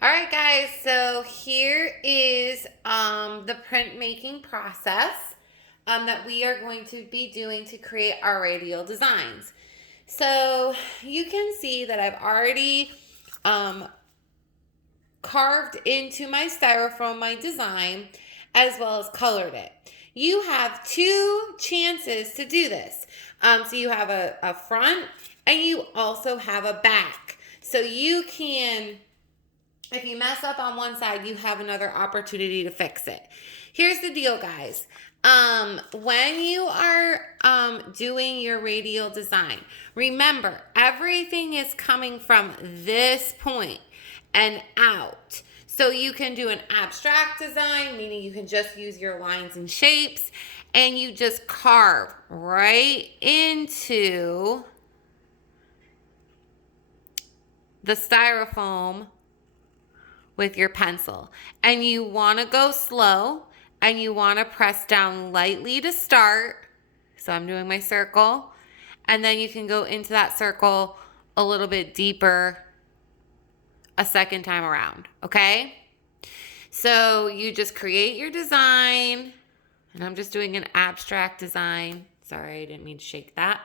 All right, guys, so here is the printmaking process that we are going to be doing to create our radial designs. So you can see that I've already carved into my styrofoam my design as well as colored it. You have two chances to do this. So you have a front and you also have a back. So you can, if you mess up on one side, you have another opportunity to fix it. Here's the deal, guys. When you are doing your radial design, remember everything is coming from this point and out. So you can do an abstract design, meaning you can just use your lines and shapes, and you just carve right into the styrofoam with your pencil. And you want to go slow and you want to press down lightly to start. So I'm doing my circle. And then you can go into that circle a little bit deeper a second time around, okay? So you just create your design. And I'm just doing an abstract design. Sorry, I didn't mean to shake that.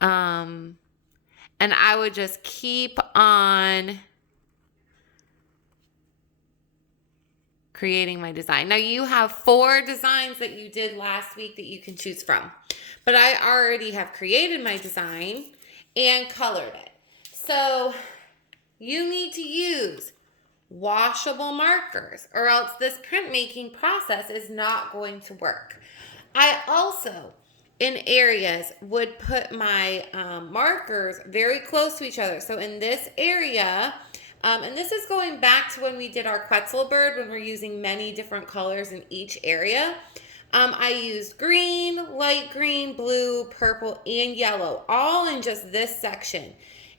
And I would just keep on creating my design. Now you have 4 designs that you did last week that you can choose from. But I already have created my design and colored it. So you need to use washable markers or else this printmaking process is not going to work. I also, in areas, would put my markers very close to each other. So in this area, and this is going back to when we did our Quetzal bird, when we're using many different colors in each area. I used green, light green, blue, purple, and yellow, all in just this section.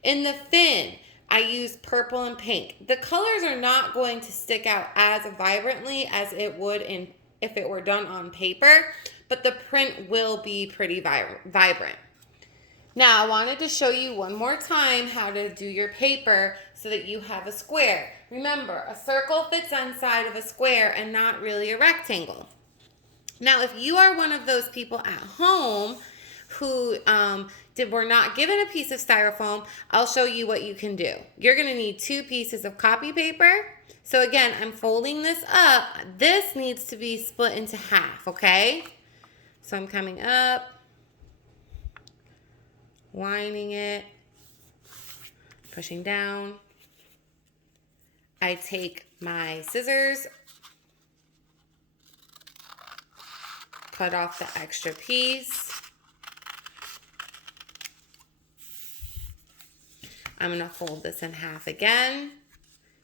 In the fin, I used purple and pink. The colors are not going to stick out as vibrantly as it would if it were done on paper, but the print will be pretty vibrant. Now, I wanted to show you one more time how to do your paper so that you have a square. Remember, a circle fits inside of a square and not really a rectangle. Now, if you are one of those people at home who were not given a piece of styrofoam, I'll show you what you can do. You're going to need 2 pieces of copy paper. So again, I'm folding this up. This needs to be split into half, okay? So I'm coming up, lining it, pushing down. I take my scissors, cut off the extra piece. I'm going to fold this in half again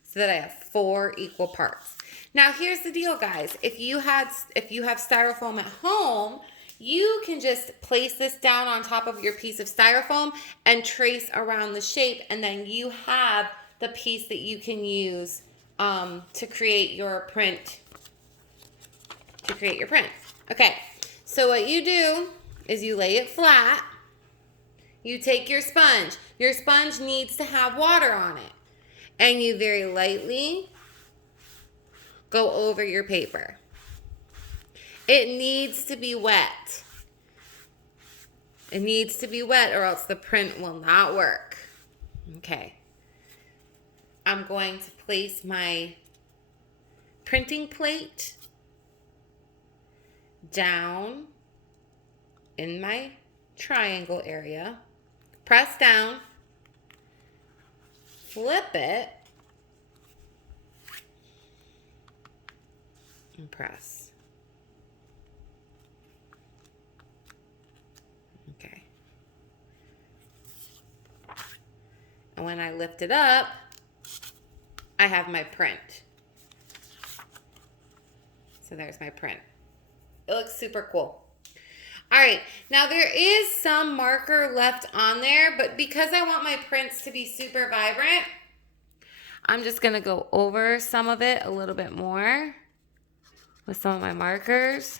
so that I have 4 equal parts. Now here's the deal, guys. If you have styrofoam at home, you can just place this down on top of your piece of styrofoam and trace around the shape, and then you have the piece that you can use to create your print. Okay, so what you do is you lay it flat. You take your sponge. Your sponge needs to have water on it. And you very lightly go over your paper. It needs to be wet. It needs to be wet or else the print will not work. Okay. I'm going to place my printing plate down in my triangle area. Press down, flip it, and press. Okay. And when I lift it up, I have my print. So there's my print. It looks super cool. All right, now there is some marker left on there, but because I want my prints to be super vibrant, I'm just gonna go over some of it a little bit more with some of my markers.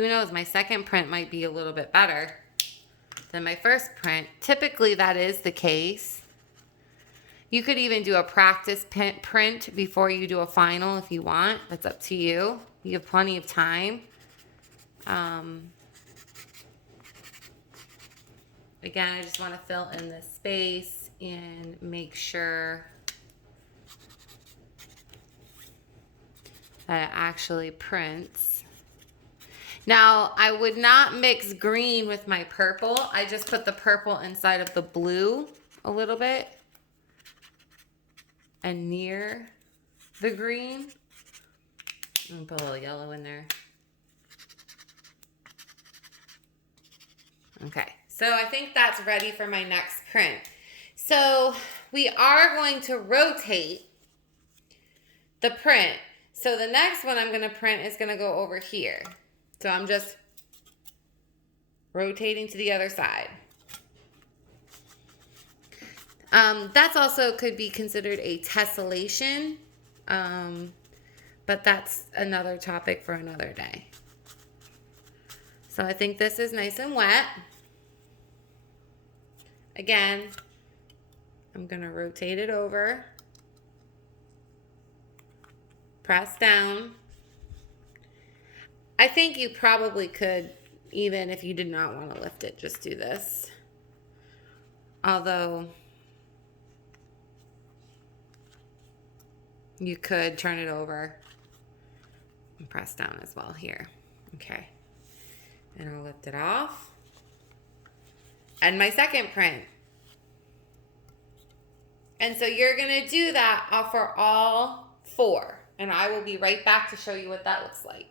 Who knows, my second print might be a little bit better than my first print. Typically that is the case. You could even do a practice print before you do a final if you want. That's up to you. You have plenty of time. Again, I just want to fill in this space and make sure that it actually prints. Now, I would not mix green with my purple. I just put the purple inside of the blue a little bit and near the green. I'm gonna put a little yellow in there. Okay, so I think that's ready for my next print. So we are going to rotate the print. So the next one I'm gonna print is gonna go over here. So I'm just rotating to the other side. That's also could be considered a tessellation, but that's another topic for another day. So I think this is nice and wet. Again, I'm gonna rotate it over, press down. I think you probably could, even if you did not want to lift it, just do this. Although you could turn it over and press down as well here. Okay. And I'll lift it off. And my second print. And so you're going to do that for all 4. And I will be right back to show you what that looks like.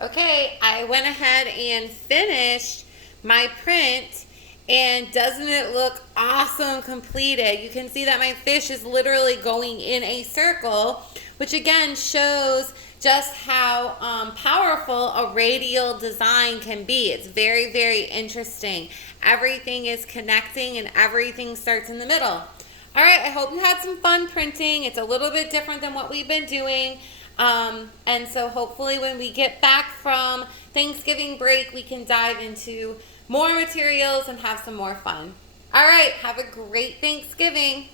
Okay, I went ahead and finished my print, and doesn't it look awesome completed? You can see that my fish is literally going in a circle, which again shows just how powerful a radial design can be. It's very, very interesting. Everything is connecting and everything starts in the middle. All right, I hope you had some fun printing. It's a little bit different than what we've been doing. And so hopefully when we get back from Thanksgiving break, we can dive into more materials and have some more fun. All right, have a great Thanksgiving.